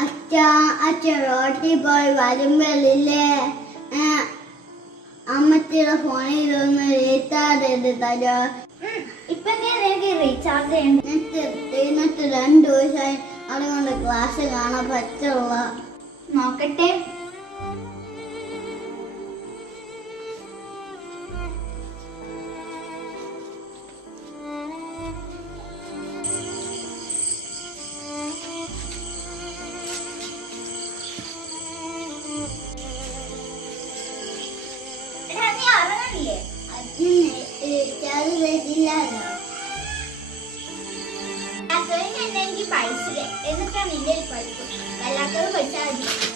അച്ഛൻ റോട്ടിൽ പോയി വരുമ്പോഴില്ലേ അമ്മച്ചിയുടെ ഫോണിൽ ഇതൊന്ന് റീചാർജ് ചെയ്ത് തരോ? ഇപ്പൊ റീചാർജ് ചെയ്യണ്ട. 2 ദിവസമായി അതുകൊണ്ട് ക്ലാസ് കാണാൻ പറ്റുള്ള. നോക്കട്ടെ. എനിക്ക് പൈസ എന്നിട്ടാണ് നിന്റെ പഠിക്കും. വല്ലാത്തത് പഠിച്ചാൽ മതി.